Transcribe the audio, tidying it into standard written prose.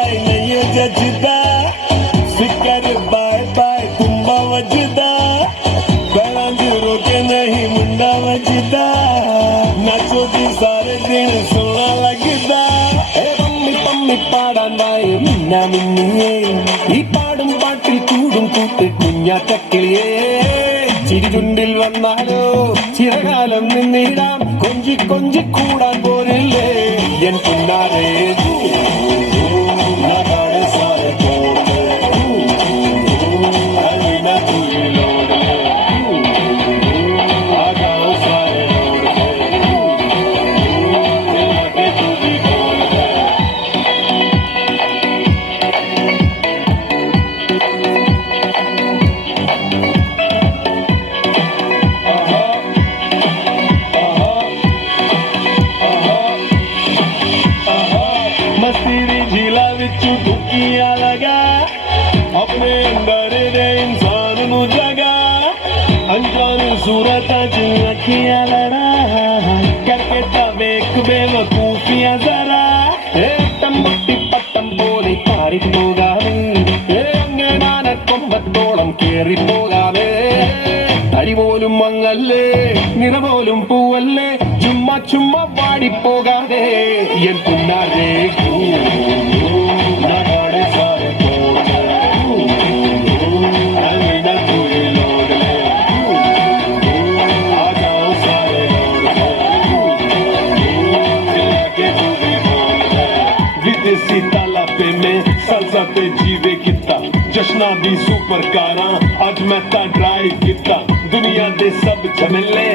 bye नहीं जजदा फिकर bye bye तुम्बा वजदा गलांज रोके नहीं मुंडा वजदा नाचो जी सारे दिन सोना लगदा पम्मी पम्मी പാടാനായി മിന്നാ മിന്നിയേ ഈ പാടും പാട്ടിൽ കൂടും കൂട്ട് കുഞ്ഞാറ്റക്കിളിയേ ചിരിചുണ്ടിൽ വന്നാലോ ചിരകാലം നിന്നിടാം കൊഞ്ചി കൊഞ്ചി കൂടാൻ പോരില്ലേ എൻ പുന്നാരേ झीला विचू दुखिया लगा अपने अंदर दे इंसान नु जगा अनजान सूरत च अखियां लड़ा करके तवेक बेवकूफियां जरा टम्बटी पट्टम പോലെ പാറിപ്പോകാതെ അങ്ങനെ കൊമ്പത്തോളം കേറിപ്പോകാതെ തടി പോലും മങ്ങല്ലേ നിറ പോലും പൂവല്ലേ ചുമ്മാ ചുമ്മാ പാടിപ്പോകാതെ എൻ പുന്നാരേ विदेशी ताला पे मैं सलसा पे जीवे किता जश्ना भी सुपर कारा आज मैं ता ड्राइव किता दुनिया दे सब झमेले